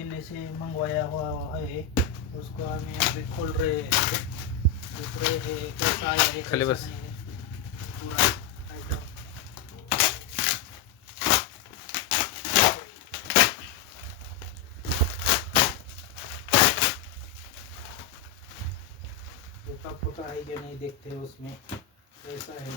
दिल्ली से मंगवाया हुआ है, उसको हम यहाँ पे खोल रहे हैं। दूसरे है कैसा आया है, खाली कैसा बस। नहीं है, पूरा आइटम। टूटा फूटा है कि नहीं देखते हैं उसमें, कैसा है।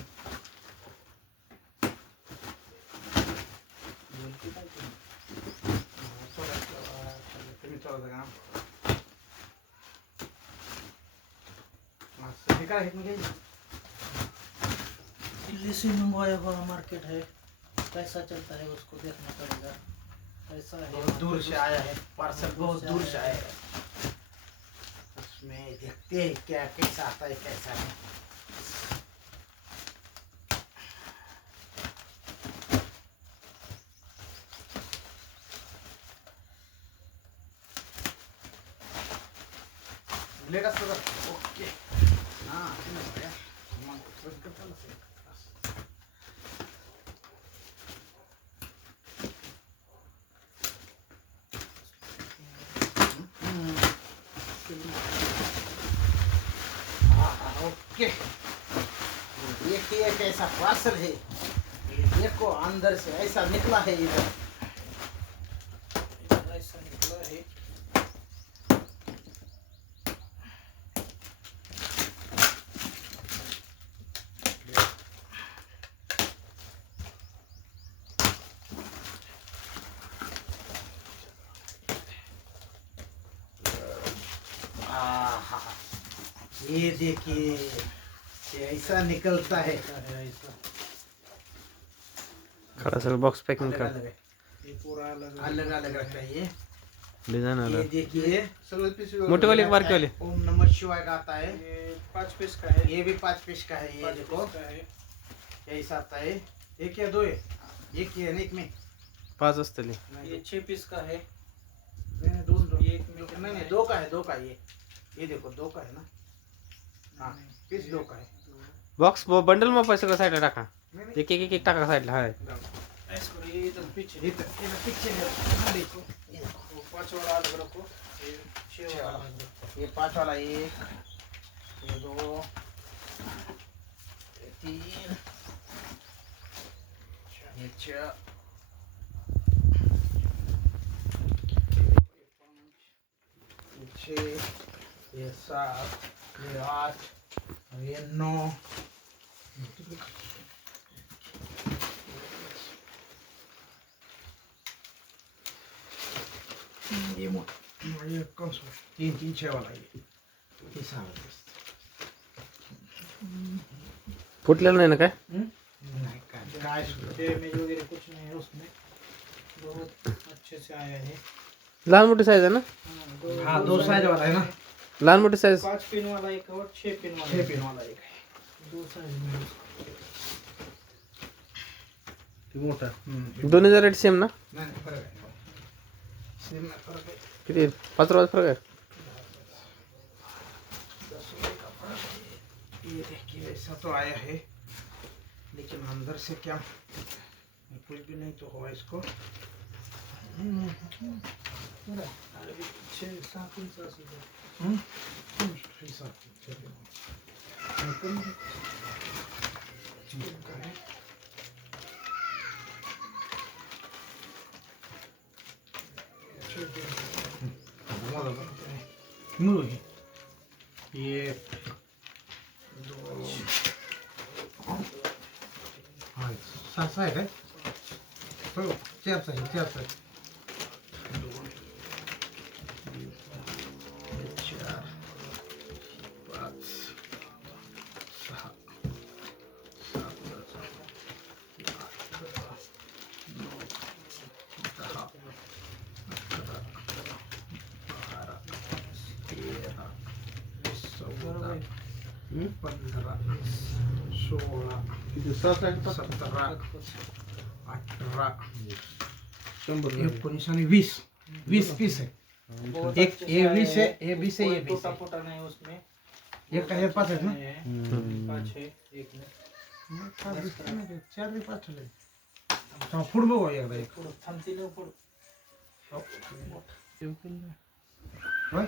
दिल्ली से मंगवाया हुआ मार्केट है, कैसा चलता है उसको देखना पड़ेगा। कैसा है, बहुत दूर से आया है पार्सल, बहुत दूर से आया है। उसमें देखते हैं क्या कैसा आता है कैसा नहीं। लेगा सर, ओके। हाँ समझ गया, मग प्रेस करता ना सर। ओके, देखिए कैसा पार्सल है ये, देखो अंदर से ऐसा निकला है इधर। ऐसा निकला है। आहा, ये देखिए ये ऐसा निकलता है। ऐसा खड़ा सर बॉक्स पैकिंग अलग का अलग है, ये पूरा अलग अलग अलग रखा है ये। डिजाइन ये अलग। देखिए मोटे वाले बारके वाले। ओम नमः शिवाय का आता है। ये 5 पीस का है। ये भी 5 पीस का है। ये 5 देखो पीस का है। ऐसा आता है। एक या दो है, एक ही है ना, एक में 5 असतली। ये 6 पीस का है। दोन ये एक में नहीं नहीं, दो का है, दो का है ये देखो दो का है ना। हाँ पीस दो का है। बॉक्स बंडल में पैसे का साइडला टाका, नहीं नहीं, एक टाका साइडला आहे। ऐसा करो, ये इधर पीछे, इधर पीछे है। हाँ, देखो वो 5 वाला अलग रखो, ये 6 वाला अलग रखो। ये 5 वाला एक, ये 2, ये 3, ये 4, ये 6, ये 7, ये 8 और ये 9। ये कौन सा 3 6 वाला ये सारा फुटलेलं नाही ना काय? नहीं काय डैमेज वगैरह कुछ नहीं है उसमें, बहुत अच्छे से आया है। लहान मोठी साईज आहे ना? हाँ 2 साइज वाला है ना, लहान मोठी साईज 5 पिन वाला एक और 6 पिन वाला 6 पिन वाला एक है। 2 साइज में है। मोटा दोन्हीचा रेट सेम ना? नहीं फर्क है, सेम में फर्क है। किती 5 रुपयाचा फरक आहे? 10 रुपये का फर्क है। ये देखिए ऐसा तो आया है, लेकिन अंदर से क्या कुछ भी नहीं तो हुआ इसको। अरे 6 7 इंच असू दे। ये 2 हाँ 7 है काय? हो 4 साइज 4 साइज 2 4 5 6 15 16 17 18 19 आणि 20 पीस है। बहुत एक अच्छे से ये आया 20 है, ये 20 है, ये कोई 20 टूटा है। फूटा नहीं है उसमें। ये का है 5 है ना? 5 है एक में। 4 भी 5 है। फूड बघू एकदा एक पुढं थांबती न पुढं. शिवकिल्ला होय